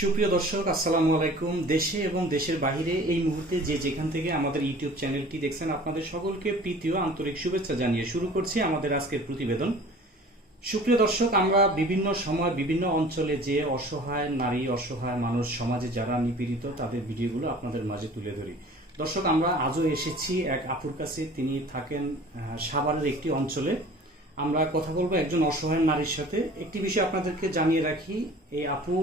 সুপ্রিয় দর্শক, আসসালামু আলাইকুম। দেশে এবং দেশের বাইরে এই মুহূর্তে যে যেখান থেকে আমাদের ইউটিউব চ্যানেলটি দেখছেন, আপনাদের সকলকে প্রীতি ও আন্তরিক শুভেচ্ছা জানিয়ে শুরু করছি আমাদের আজকের প্রতিবেদন। সুপ্রিয় দর্শক, আমরা বিভিন্ন সময় বিভিন্ন অঞ্চলে যে অসহায় নারী, অসহায় মানুষ সমাজে যারা নিপীড়িত, তাদের ভিডিওগুলো আপনাদের মাঝে তুলে ধরি। দর্শক, আমরা আজও এসেছি এক আপুর কাছে। তিনি থাকেন সাভারের একটি অঞ্চলে। আমরা কথা বলব একজন অসহায় নারীর সাথে। একটি বিষয় আপনাদেরকে জানিয়ে রাখি, এই আপু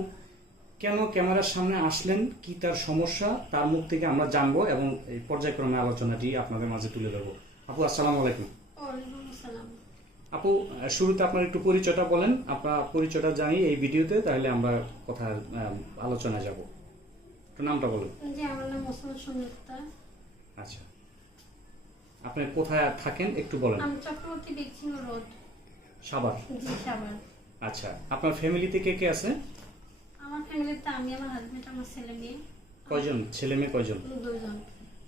কেন ক্যামেরার সামনে আসলেন? কি তার সমস্যা? তার মুখ থেকে আমরা জানব এবং এই পর্যায়ক্রমে আলোচনাটি আপনাদের মাঝে তুলে ধরবো। আপু আসসালামু আলাইকুম। আপু শুরুতে আপনার একটু পরিচয়টা বলেন। আপনার পরিচয়টা জানি এই ভিডিওতে তাহলে আমরা কথা আলোচনা যাব। একটু নামটা বলুন। আচ্ছা। আপনি কোথায় থাকেন? একটু বলেন। আমি চক্রবর্তী রোড। সাভার। আচ্ছা। আপনার ফ্যামিলিতে কে কে আছে? ফ্যামিলিতে আমি আমার হাজবেন্ড আমার ছেলে মেয়ে। কয়জন? ছেলে মেয়ে কয়জন? দুজন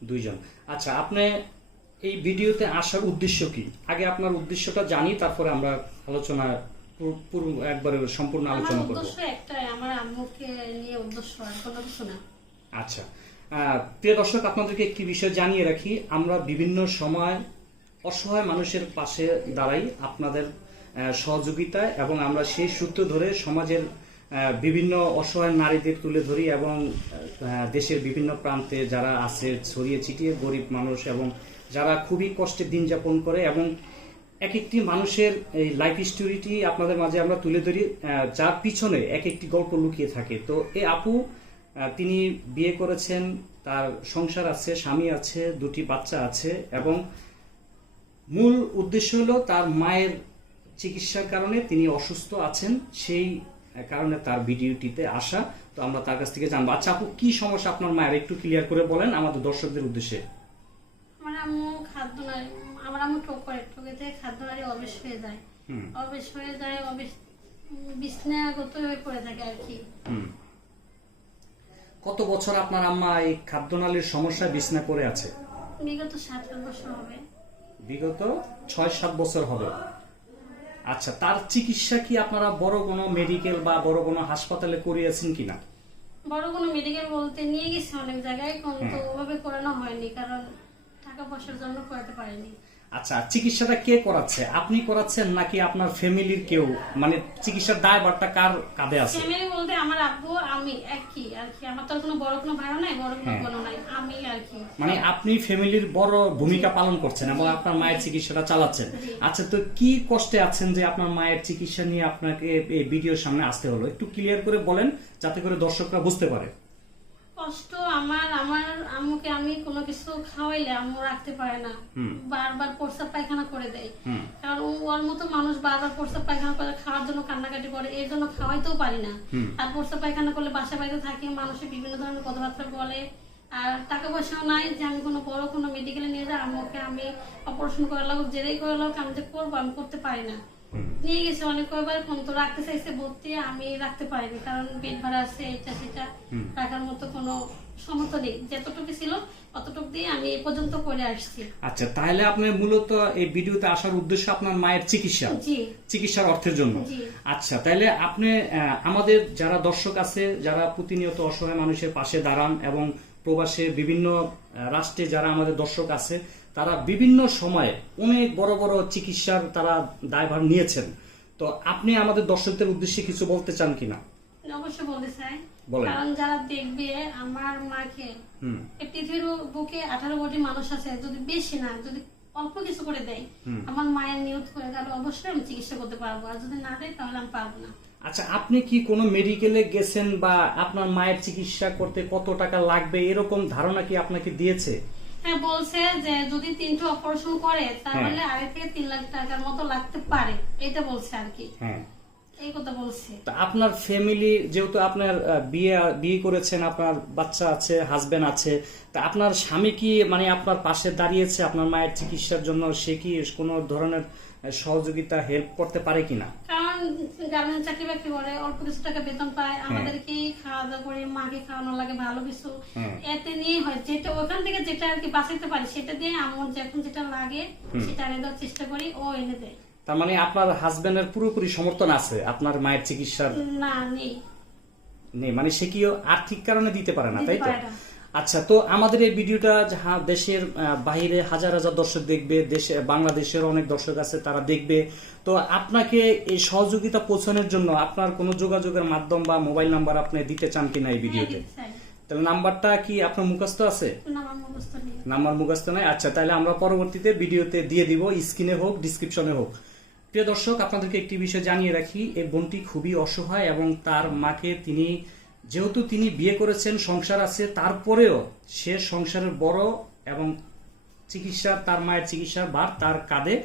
দুইজন। আচ্ছা আপনি এই ভিডিওতে আসার উদ্দেশ্য কি? আগে আপনার উদ্দেশ্যটা জানি তারপরে আমরা আলোচনা পুরো- একবারে সম্পূর্ণ আলোচনা করব। উদ্দেশ্য একটাই আমার আম্মুকে নিয়ে উদ্দেশ্য আর কোনো কিছু না। আচ্ছা। প্রিয় দর্শক আপনাদেরকে একটি বিষয় জানিয়ে রাখি আমরা বিভিন্ন সময় অসহায় মানুষের পাশে দাঁড়াই আপনাদের সহযোগিতায় এবং আমরা সেই সূত্র ধরে সমাজের বিভিন্ন অসহায় নারীদের তুলে ধরি এবং দেশের বিভিন্ন প্রান্তে যারা আছে ছড়িয়ে ছিটিয়ে গরিব মানুষ এবং যারা খুবই কষ্টে দিন যাপন করে এবং এক একটি মানুষের এই লাইফ স্টোরিটি আপনাদের মাঝে আমরা তুলে ধরি যার পিছনে এক একটি গল্প লুকিয়ে থাকে। তো এই আপু তিনি বিয়ে করেছেন, তার সংসার আছে, স্বামী আছে, দুটি বাচ্চা আছে এবং মূল উদ্দেশ্য হলো তার মায়ের চিকিৎসার কারণে তিনি অসুস্থ আছেন। সেই কারণে তার ভিডিওটিতে আসা তো আমরা তার কাছ থেকে জানব। আচ্ছা আপু কি সমস্যা আপনার মায়ের? একটু ক্লিয়ার করে বলেন আমাদের দর্শকদের উদ্দেশ্যে। আমার আম্মু খাদ্য নারী আমার আম্মু টোক করে টোকে খাদ্য নারী অবেশ হয়ে যায়। অবেশ হয়ে যায় অবেশ বিছনাগত হয়ে পড়ে থাকে আর কি। কত বছর আপনার আম্মা এই খাদ্যনালীর সমস্যায় বিছনা করে আছে? বিগত সাত বছর হবে। বিগত ছয় সাত বছর হবে। আচ্ছা তার চিকিৎসা কি আপনারা বড় কোনো মেডিকেল বা বড় কোনো হাসপাতালে করিয়েছেন কিনা বড় কোনো মেডিকেল বলতে নিয়ে গেছে অনেক জায়গায় কিন্তু। ওভাবে করানো হয়নি কারণ টাকা পয়সার জন্য করাতে পারিনি আচ্ছা চিকিৎসাটা কে করাচ্ছে? আপনি করাচ্ছেন নাকি আপনার ফ্যামিলির কেউ? মানে চিকিৎসার দায়ভারটা কার কাঁধে আছে? ফ্যামিলি বলতে আমার আব্বু আমি একই আর কি। আমার তো কোনো বড় কোনো ভাই নাই বড় কোনো হ্যাঁ। বোন নাই। আমি আর কি। মানে আপনি ফ্যামিলির বড় ভূমিকা পালন করছেন এবং আপনার মায়ের চিকিৎসাটা চালাচ্ছেন। আচ্ছা তো কি কষ্টে আছেন যে আপনার মায়ের চিকিৎসা নিয়ে আপনাকে এই ভিডিওর সামনে আসতে হলো? একটু ক্লিয়ার করে বলেন যাতে করে দর্শকরা বুঝতে পারে। কষ্ট আমার আমার আম্মুকে আমি কোনো কিছু খাওয়াইলে আম্মু রাখতে পারে না। বারবার প্রস্রাব পায়খানা করে দেয়। কারণ ওর মতো মানুষ বারবার প্রস্রাব পায়খানা করে খাওয়ার জন্য কান্নাকাটি করে এর জন্য খাওয়াইতেও পারি না। আর প্রস্রাব পায়খানা করলে বাসা বাড়িতে থাকি মানুষের বিভিন্ন ধরনের কথাবার্তা বলে। আর টাকা পয়সাও নাই যে আমি কোনো বড় কোনো মেডিকেলে নিয়ে যাই আম্মুকে আমি অপারেশন করা লাগুক যেটাই করা লাগুক আমি যে করব আমি করতে পারি না। নিয়ে গেছে অনেক কয়বার ফোন তো রাখতে চাইছে ভর্তি আমি রাখতে পারিনি কারণ ভাড়া আছে এটা সেটা রাখার মতো কোনো সমর্থ নেই। যতটুকু ছিল অতটুকু দিয়ে আমি এ পর্যন্ত করে আসছি। আচ্ছা তাহলে আপনি মূলত এই ভিডিওতে আসার উদ্দেশ্য আপনার মায়ের চিকিৎসা? চিকিৎসার অর্থের জন্য? আচ্ছা তাহলে আপনি আমাদের যারা দর্শক আছে যারা প্রতিনিয়ত অসহায় মানুষের পাশে দাঁড়ান এবং প্রবাসে বিভিন্ন রাষ্ট্রে যারা আমাদের দর্শক আছে তারা বিভিন্ন সময়ে অনেক বড় বড় চিকিৎসার তারা দায়ভার নিয়েছেন। তো আপনি আমাদের দর্শকদের উদ্দেশ্যে কিছু বলতে চান কিনা? অবশ্যই বলতে চাই। কারণ যারা দেখবে আমার মাকে পৃথিবীর বুকে আঠারো কোটি মানুষ আছে যদি বেশি না যদি অল্প কিছু করে দেয় আমার মায়ের নিয়ত করে তাহলে অবশ্যই আমি চিকিৎসা করতে পারব। আর যদি না দেয় তাহলে আমি পারব না। আচ্ছা আপনি কি কোনো মেডিকেলে গেছেন বা আপনার মায়ের চিকিৎসা করতে কত টাকা লাগবে এরকম ধারণা কি আপনাকে দিয়েছে? হ্যাঁ বলছে যে যদি তিনটে অপারেশন করে তাহলে হ্যাঁ। আড়াই থেকে তিন লাখ টাকার মতো লাগতে পারে। এটা বলছে আর কি। হ্যাঁ। এই কথা বলছে। আপনার ফ্যামিলি যেহেতু আপনার বিয়ে বিয়ে করেছেন আপনার বাচ্চা আছে হাজবেন্ড আছে তা আপনার স্বামী কি মানে আপনার পাশে দাঁড়িয়েছে আপনার মায়ের চিকিৎসার জন্য সে কি কোনো ধরনের সহযোগিতা হেল্প করতে পারে কিনা? কারণ চাকরি বাকরি করে অল্প কিছু টাকা বেতন পায় আমাদেরকে খাওয়া দাওয়া করে মাকে খাওয়ানো লাগে ভালো কিছু। এতে নিয়ে হয় যেটা ওখান থেকে যেটা আর কি বাঁচাইতে পারি সেটা দিয়ে আমার যখন যেটা লাগে সেটা এনে দেওয়ার চেষ্টা করি ও এনে দেয়। তার মানে আপনার হাজবেন্ডের পুরোপুরি সমর্থন আছে আপনার মায়ের চিকিৎসার? না নেই। নেই মানে সে কি আর্থিক কারণে দিতে পারে না তাই তো? আচ্ছা তো আমাদের এই ভিডিওটা দেশের বাইরে হাজার হাজার দর্শক দেখবে দেশে বাংলাদেশের অনেক দর্শক আছে তারা দেখবে। তো আপনাকে এই সহযোগিতা পৌঁছানোর জন্য আপনার কোনো যোগাযোগের মাধ্যম বা মোবাইল নাম্বার আপনি দিতে চান কিনা এই হ্যাঁ, ভিডিওতে? তাহলে নাম্বারটা কি আপনার মুখস্থ আছে। নাম্বার মুখস্থ নাই। আচ্ছা তাহলে আমরা পরবর্তীতে ভিডিওতে দিয়ে দিব স্ক্রিনে হোক ডিসক্রিপশনে হোক। প্রিয় দর্শক, আপনাদেরকে একটি বিষয় জানিয়ে রাখি এই বোনটি খুবই অসহায় এবং তার মাকে তিনি, যেহেতু তিনি বিয়ে করেছেন, সংসার আছে, তারপরেও সে সংসারের বড় এবং চিকিৎসা তার মায়ের চিকিৎসার ভার তার কাঁধে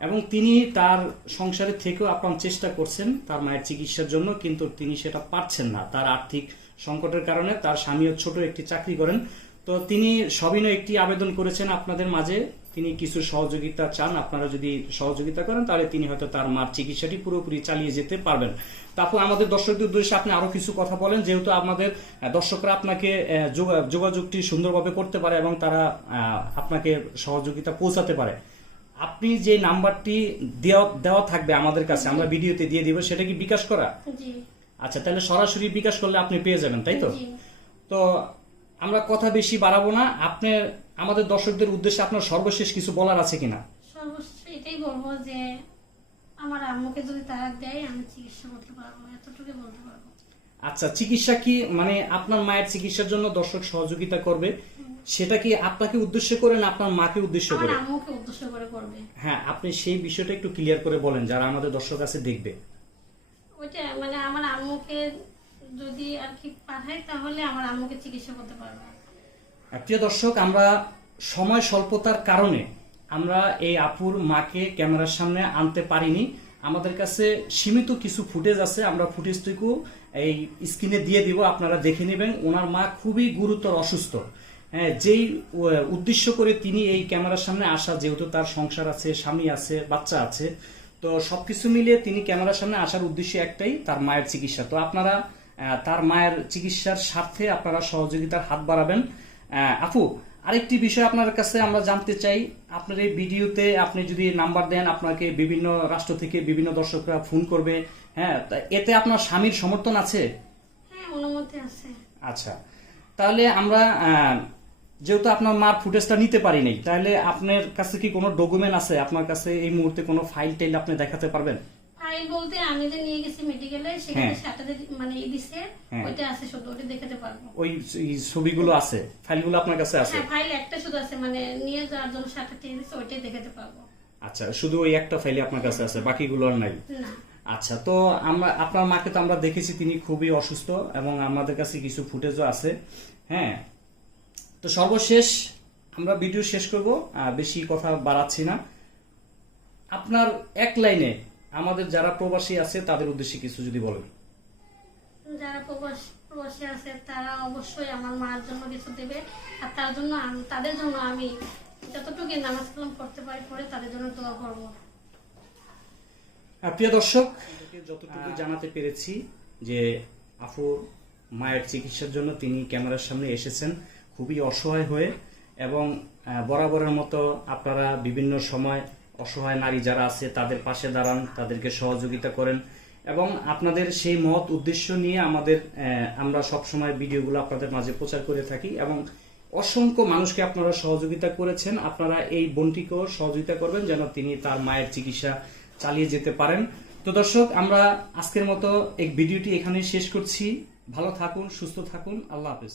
এবং তিনি তার সংসারের থেকেও আপ্রাণ চেষ্টা করছেন তার মায়ের চিকিৎসার জন্য, কিন্তু তিনি সেটা পারছেন না। তার আর্থিক সংকটের কারণে তার স্বামীও ছোট একটি চাকরি করেন। তো তিনি সবিনয় একটি আবেদন করেছেন আপনাদের মাঝে। তিনি কিছু সহযোগিতা চান আপনারা যদি সহযোগিতা করেন তাহলে তিনি হয়তো তার মার চিকিৎসাটি পুরোপুরি চালিয়ে যেতে পারবেন। তারপর আমাদের দর্শকদের উদ্দেশ্যে আপনি আরও কিছু কথা বলেন যেহেতু আমাদের দর্শকরা আপনাকে যোগা- যোগাযোগটি সুন্দরভাবে করতে পারে এবং তারা আপনাকে সহযোগিতা পৌঁছাতে পারে। আপনি যে নাম্বারটি দেওয়া দেওয়া থাকবে আমাদের কাছে আমরা ভিডিওতে দিয়ে দিব সেটা কি বিকাশ করা? আচ্ছা তাহলে সরাসরি বিকাশ করলে আপনি পেয়ে যাবেন তাই তো? তো আমরা কথা বেশি বাড়াবো না। আপনি আমাদের দর্শকদের উদ্দেশ্যে আপনার সর্বশেষ কিছু বলার আছে কিনা? সর্বশেষ এটাই বলব যে আমার আম্মুকে যদি তারা দেয় আমি চিকিৎসা করতে পারব এতটুকু বলতে পারব। আচ্ছা চিকিৎসা কি মানে আপনার মায়ের চিকিৎসার জন্য দর্শক সহযোগিতা করবে? সেটা কি আপনাকে উদ্দেশ্য করে না আপনার মাকে উদ্দেশ্য করে? আম্মুকে উদ্দেশ্য করে করবে। হ্যাঁ আপনি সেই বিষয়টা একটু ক্লিয়ার করে বলেন যারা আমাদের দর্শক আছে দেখবে। ওইটা মানে আমার আম্মুকে যদি আর কি পাঠায়, তাহলে আমার আম্মুকে চিকিৎসা করতে পারব। প্রিয় দর্শক, আমরা সময় স্বল্পতার কারণে আমরা এই আপুর মাকে ক্যামেরার সামনে আনতে পারিনি। আমাদের কাছে সীমিত কিছু ফুটেজ আছে, আমরা ফুটেজটুকু এই স্ক্রিনে দিয়ে দিব, আপনারা দেখে নেবেন। ওনার মা খুবই গুরুতর অসুস্থ। হ্যাঁ যেই উদ্দেশ্য করে তিনি এই ক্যামেরার সামনে আসা, যেহেতু তার সংসার আছে, স্বামী আছে, বাচ্চা আছে, তো সবকিছু মিলিয়ে তিনি ক্যামেরার সামনে আসার উদ্দেশ্য একটাই, তার মায়ের চিকিৎসা। তো আপনারা তার মায়ের চিকিৎসার স্বার্থে আপনারা সহযোগিতার হাত বাড়াবেন। আপু আরেকটি বিষয় আপনার কাছে আমরা জানতে চাই। আপনার এই ভিডিওতে আপনি যদি নাম্বার দেন আপনাকে বিভিন্ন রাষ্ট্র থেকে বিভিন্ন দর্শকরা ফোন করবে। হ্যাঁ এতে আপনার স্বামীর সমর্থন আছে? হ্যাঁ আছে। আচ্ছা। তাহলে আমরা যেহেতু আপনার মার ফুটেজটা নিতে পারি নাই তাহলে আপনার কাছে কি কোনো ডকুমেন্ট আছে? আপনার কাছে এই মুহূর্তে কোনো ফাইল টাইল আপনি দেখাতে পারবেন? ফাইল বলতে আমি যে নিয়ে গেছি মেডিকেলে সেখানে। সাথে মানে ই দিছে হ্যাঁ। ওইটা আছে শুধু ওটা দেখাতে পারব। ওই ছবিগুলো আছে ফাইলগুলো আপনার কাছে আছে? হ্যাঁ ফাইল একটা শুধু আছে মানে নিয়ে যাওয়ার জন্য দিয়ে দিছে ওইটাই দেখাতে পারব। আচ্ছা শুধু ওই একটা ফাইলে আপনার কাছে আছে বাকিগুলো আর নাই? না। আচ্ছা তো আমরা আপনার মাকে তো আমরা দেখেছি তিনি খুবই অসুস্থ এবং আমাদের কাছে কিছু ফুটেজও আছে হ্যাঁ? তো সর্বশেষ আমরা ভিডিও শেষ করব বেশি কথা বাড়াচ্ছি না। আপনার এক লাইনে আমাদের যারা প্রবাসী আছে তাদের উদ্দেশ্যে কিছু যদি বলেন। যারা প্রবাসী আছে তারা অবশ্যই আমার মার জন্য কিছু দেবে। আর তার জন্য তাদের জন্য আমি যতটুকু নামাজ কালাম করতে পারি পরে তাদের জন্য দোয়া করব। প্রিয় দর্শক যতটুকু জানাতে পেরেছি যে আফুর মায়ের চিকিৎসার জন্য তিনি ক্যামেরার সামনে এসেছেন খুবই অসহায় হয়ে এবং আহ, বরাবরের মতো আপনারা বিভিন্ন সময় অসহায় নারী যারা আছে, তাদের পাশে দাঁড়ান, তাদেরকে সহযোগিতা করেন এবং আপনাদের সেই মহৎ উদ্দেশ্য নিয়ে আমাদের আমরা সবসময় ভিডিওগুলো আপনাদের মাঝে প্রচার করে থাকি এবং অসংখ্য মানুষকে আপনারা সহযোগিতা করেছেন। আপনারা এই বোনটিকেও সহযোগিতা করবেন যেন তিনি তার মায়ের চিকিৎসা চালিয়ে যেতে পারেন। তো দর্শক, আমরা আজকের মতো এই ভিডিওটি এখানেই শেষ করছি। ভালো থাকুন, সুস্থ থাকুন। আল্লাহ হাফেজ।